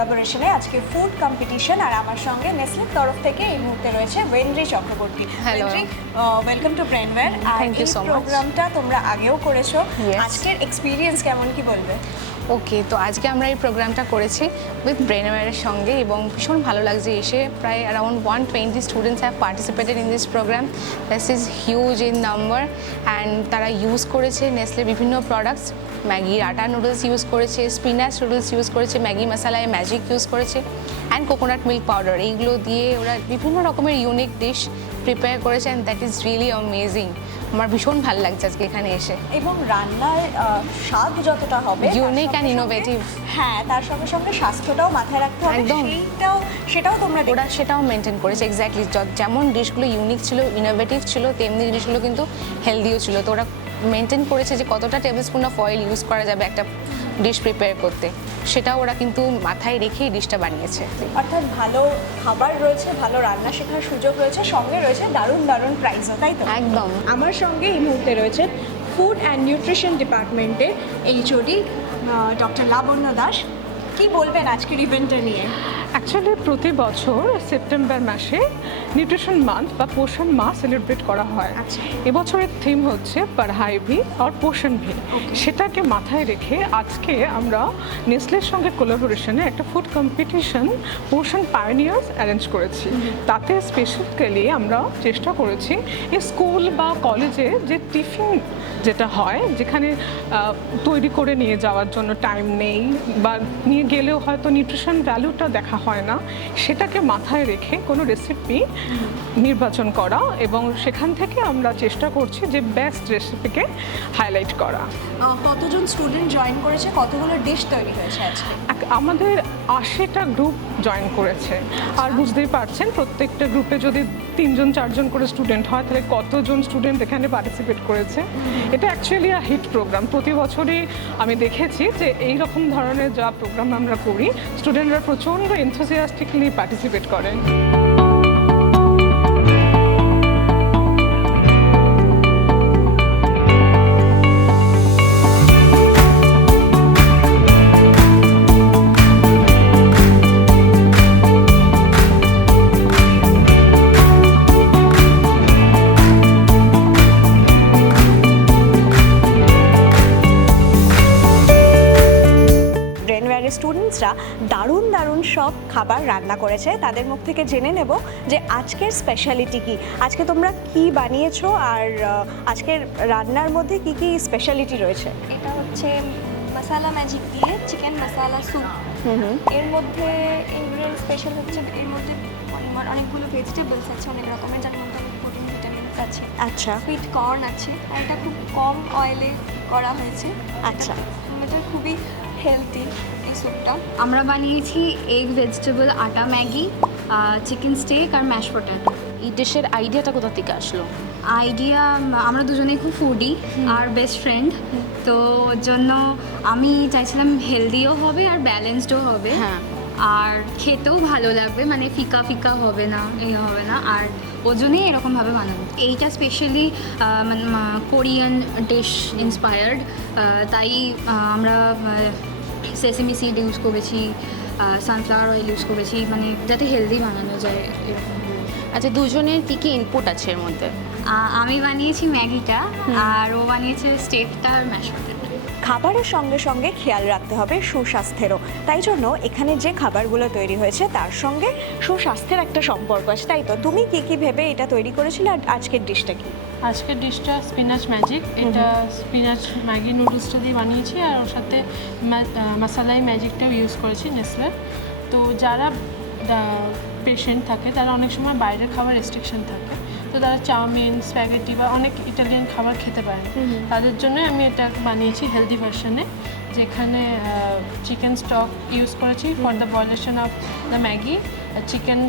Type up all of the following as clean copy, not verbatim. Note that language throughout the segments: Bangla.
কোলাবোরেশনে আজকে ফুড কম্পিটিশন, আর আমার সঙ্গে নেসলের তরফ থেকে এই মুহূর্তে রয়েছে ওয়েন্দ্রি চক্রবর্তী। ওয়েন্দ্রি, ওয়েলকাম টু ব্রেনওয়্যার। আর এই প্রোগ্রামটা তোমরা আগেও করেছো, আজকের এক্সপিরিয়েন্স কেমন কি বলবে? ওকে, তো আজকে আমরা এই প্রোগ্রামটা করেছি উইথ ব্রেনওয়্যারের সঙ্গে এবং ভীষণ ভালো লাগছে এসে। প্রায় around 120 students have participated in this program. This is huge in number and তারা ইউজ করেছে নেসলে বিভিন্ন প্রোডাক্টস, ম্যাগির আটা নুডলস ইউজ করেছে, স্পিনাচ নুডলস ইউজ করেছে, ম্যাগি মশালায় ম্যাজিক ইউজ করেছে অ্যান্ড কোকোনাট মিল্ক পাউডার। এইগুলো দিয়ে ওরা বিভিন্ন রকমের ইউনিক ডিশ প্রিপেয়ার করেছে and that is really amazing. আমার ভীষণ ভালো লাগছে আজকে এখানে এসে। এবং রান্নার স্বাদ যতটা হবে ইউনিক অ্যান্ড ইনোভেটিভ, হ্যাঁ, তার সঙ্গে সঙ্গে স্বাস্থ্যটাও মাথায় রাখতে হবে। একদম, সেটাও তোমরা ওরা সেটাও মেনটেন করেছে। এক্স্যাক্টলি যেমন ডিশগুলো ইউনিক ছিল, ইনোভেটিভ ছিল, তেমনি ডিশগুলো কিন্তু হেলদিও ছিল। তো ওরা মেনটেন করেছে যে কতটা table spoon of oil use করা যাবে একটা ডিশ প্রিপেয়ার করতে, সেটাও ওরা কিন্তু মাথায় রেখেই ডিশটা বানিয়েছে। অর্থাৎ ভালো খাবার রয়েছে, ভালো রান্না শেখার সুযোগ রয়েছে, সঙ্গে রয়েছে দারুণ দারুণ প্রাইজও, তাই তো? একদম। আমার সঙ্গে এই মুহূর্তে রয়েছে ফুড অ্যান্ড নিউট্রিশন ডিপার্টমেন্টের এইচওডি ডক্টর লাবণ্য দাস। কি বলবেন আজকের ইভেন্টটা নিয়ে? অ্যাকচুয়ালি প্রতি বছর সেপ্টেম্বর মাসে নিউট্রিশন মান্থ বা পোষণ মাহ সেলিব্রেট করা হয়। এবছরের থিম হচ্ছে পঢ়াই ভি আর পোষণ ভি। সেটাকে মাথায় রেখে আজকে আমরা নেসলের সঙ্গে কোলাবোরেশনে একটা ফুড কম্পিটিশন পোষণ পায়োনিয়ার্স অ্যারেঞ্জ করেছি। তাতে স্পেসিফিক্যালি আমরা চেষ্টা করেছি এই স্কুল বা কলেজে যে টিফিন যেটা হয়, যেখানে তৈরি করে নিয়ে যাওয়ার জন্য টাইম নেই বা নিয়ে গেলেও হয়তো নিউট্রিশন ভ্যালুটা দেখা হয় না, সেটাকে মাথায় রেখে কোনো রেসিপি নির্বাচন করা এবং সেখান থেকে আমরা চেষ্টা করছি যে বেস্ট রেসিপিকে হাইলাইট করা। কতজন স্টুডেন্ট জয়েন করেছে, কতগুলো ডিশ তৈরি হয়েছে আজকে? আমাদের 80টা গ্রুপ জয়েন করেছে। আর বুঝতেই পারছেন প্রত্যেকটা গ্রুপে যদি 3জন 4জন করে স্টুডেন্ট হয় তাহলে কতজন স্টুডেন্ট এখানে পার্টিসিপেট করেছে। এটা অ্যাকচুয়ালি হিট প্রোগ্রাম। প্রতি বছরই আমি দেখেছি যে এই রকম ধরনের যা প্রোগ্রাম আমরা করি, স্টুডেন্টরা প্রচণ্ড এনথুজিয়াস্টিকলি পার্টিসিপেট করেন। স্টুডেন্টসরা দারুণ দারুণ সব খাবার রান্না করেছে। তাদের মুখ থেকে জেনে নেব যে আজকের স্পেশালিটি কি, আজকে তোমরা কি বানিয়েছো আর আজকের রান্নার মধ্যে কি কি স্পেশালিটি রয়েছে। এটা হচ্ছে মশালা ম্যাজিক দিয়ে চিকেন মশালা স্যুপ। এর মধ্যে ইনগ্রেডিয়েন্ট স্পেশাল হচ্ছে এর মধ্যে অনেকগুলো ভেজিটেবলস আছে, অনেক রকমের, যার মধ্যে অনেক প্রোটিন ভিটামিনস আছে। আচ্ছা, সুইট কর্ন আছে, আর এটা খুব কম অয়েলে করা হয়েছে। আচ্ছা, এটা খুবই হেলদি এই স্যুপটা। আমরা বানিয়েছি এগ ভেজিটেবল আটা ম্যাগি, চিকেন স্টেক আর ম্যাশ পটেটো। এই ডিশের আইডিয়াটা কোথা থেকে আসলো? আইডিয়া, আমরা দুজনেই খুব ফুডি আর বেস্ট ফ্রেন্ড, তো ওর জন্য আমি চাইছিলাম হেলদিও হবে আর ব্যালেন্সডও হবে। হ্যাঁ, আর খেতেও ভালো লাগবে, মানে ফিকা ফিকা হবে না, এই হবে না। আর ওর জন্যই এরকমভাবে বানাবো। এইটা স্পেশালি মানে কোরিয়ান ডিশ ইন্সপায়ার্ড, তাই আমরা সেসেমি সিড ইউজ করেছি, সানফ্লাওয়ার অয়েল ইউজ করেছি, মানে যাতে হেলদি বানানো যায় এরকম। আচ্ছা, দুজনের কী কী ইনপুট আছে এর মধ্যে? আমি বানিয়েছি ম্যাগিটা আর ও বানিয়েছে স্টেকটা আর ম্যাশ পটেটো। খাবারের সঙ্গে সঙ্গে খেয়াল রাখতে হবে সুস্বাস্থ্যেরও, তাই জন্য এখানে যে খাবারগুলো তৈরি হয়েছে তার সঙ্গে সুস্বাস্থ্যের একটা সম্পর্ক আছে, তাই তো? তুমি কি কি ভেবে এটা তৈরি করেছিলে আর আজকের ডিশটা কি? আজকের ডিশটা স্পিনাচ ম্যাজিক। এটা স্পিনাচ ম্যাগি নুডলসটা দিয়ে বানিয়েছি আর ওর সাথে মশালাই ম্যাজিকটাও ইউজ করেছি নেসলের। তো যারা পেশেন্ট থাকে তারা অনেক সময় বাইরের খাবার রেস্ট্রিকশন থাকে, তো তারা চাউমিন, স্প্যাগেটি বা অনেক ইটালিয়ান খাবার খেতে পারে না। তাদের জন্য আমি এটা বানিয়েছি হেলদি ভার্সনে, যেখানে চিকেন স্টক ইউজ করেছি for the boilation of the Maggi, chicken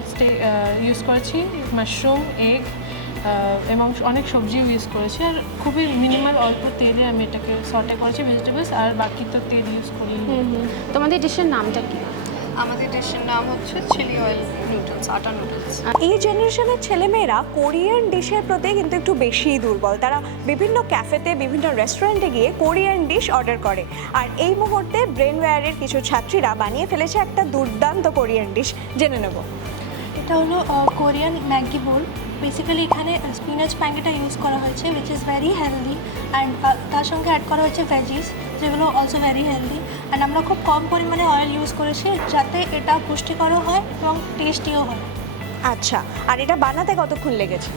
use করেছি, মাশরুম, এগ এবং অনেক সবজিও ইউজ করেছি। আর খুবই মিনিমাল অল্প তেলে আমি এটাকে সর্টে করেছি ভেজিটেবলস, আর বাকি তো তেল ইউজ করি। তোমাদের ডিশের নামটা কি? আমাদের ডিশের নাম হচ্ছে চিলি অয়েল নুডলস, আটা নুডলস। এই জেনারেশনের ছেলেমেয়েরা কোরিয়ান ডিশের প্রতি কিন্তু একটু বেশিই দুর্বল। তারা বিভিন্ন ক্যাফেতে, বিভিন্ন রেস্টুরেন্টে গিয়ে কোরিয়ান ডিশ অর্ডার করে। আর এই মুহূর্তে ব্রেনওয়্যারের কিছু ছাত্রীরা বানিয়ে ফেলেছে একটা দুর্দান্ত কোরিয়ান ডিশ, জেনে নেব। এটা হলো কোরিয়ান ম্যাগি বোল। বেসিক্যালি এখানে স্পিনাচ প্যাঙ্কেটা ইউজ করা হয়েছে which is very healthy, and তার সঙ্গে অ্যাড করা হয়েছে ভেজিস যেগুলো অলসো ভেরি হেলদি। অ্যান্ড আমরা খুব কম পরিমাণে অয়েল ইউজ করেছি যাতে এটা পুষ্টিকরও হয় এবং টেস্টিও হয়। আচ্ছা, আর এটা বানাতে কতক্ষণ লেগেছে?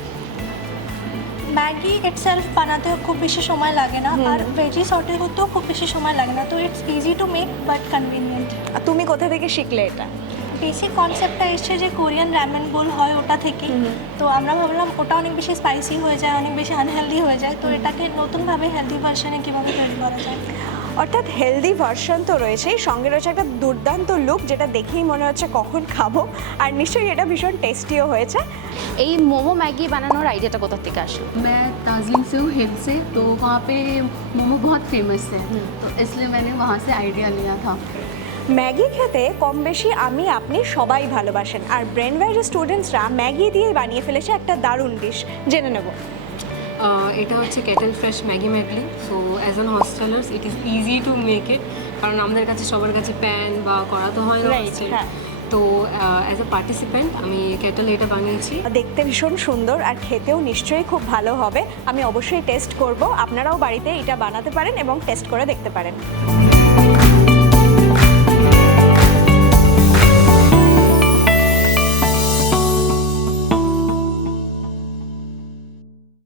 ম্যাগি ইটসেলফ বানাতে খুব বেশি সময় লাগে না, আর ভেজি সর্টে করতেও খুব বেশি সময় লাগে না, তো it's easy to make but convenient. তুমি কোথা থেকে শিখলে এটা? বেসিক কনসেপ্টটা এসছে যে কোরিয়ান র্যামেন বোল হয় ওটা থেকেই, তো আমরা ভাবলাম ওটা অনেক বেশি স্পাইসি হয়ে যায়, অনেক বেশি আনহেলদি হয়ে যায়, তো এটাকে নতুনভাবে হেলদি ভার্সনে কীভাবে তৈরি করা যায়। অর্থাৎ হেলদি ভার্সন তো রয়েছেই, সঙ্গে রয়েছে একটা দুর্দান্ত লুক যেটা দেখেই মনে হচ্ছে কখন খাবো, আর নিশ্চয়ই এটা ভীষণ টেস্টিও হয়েছে। এই মোমো ম্যাগি বানানোর আইডিয়াটা কোথা থেকে আসলো? मैं दार्जिलिंग से हूँ, हिल से, तो वहाँ पे मोमो बहुत फेमस है, तो इसलिए मैंने वहाँ से आइडिया लिया था। ম্যাগি খেতে কম বেশি আমি আপনি সবাই ভালোবাসেন, আর ব্রেনওয়্যারের স্টুডেন্টসরা ম্যাগি দিয়ে বানিয়ে ফেলেছে একটা দারুণ ডিশ, জেনে নেব। এটা হচ্ছে kettle fresh Maggi medley. So as an hostellers it is easy to make it, কারণ আমাদের কাছে সবার কাছে প্যান বা করা তো হয় না hostel। তো অ্যাজ এ পার্টিসিপেন্ট আমি কেটেল এটা বানিয়েছি। দেখতে ভীষণ সুন্দর আর খেতেও নিশ্চয়ই খুব ভালো হবে। আমি অবশ্যই টেস্ট করব, আপনারাও বাড়িতে এটা বানাতে পারেন এবং টেস্ট করে দেখতে পারেন।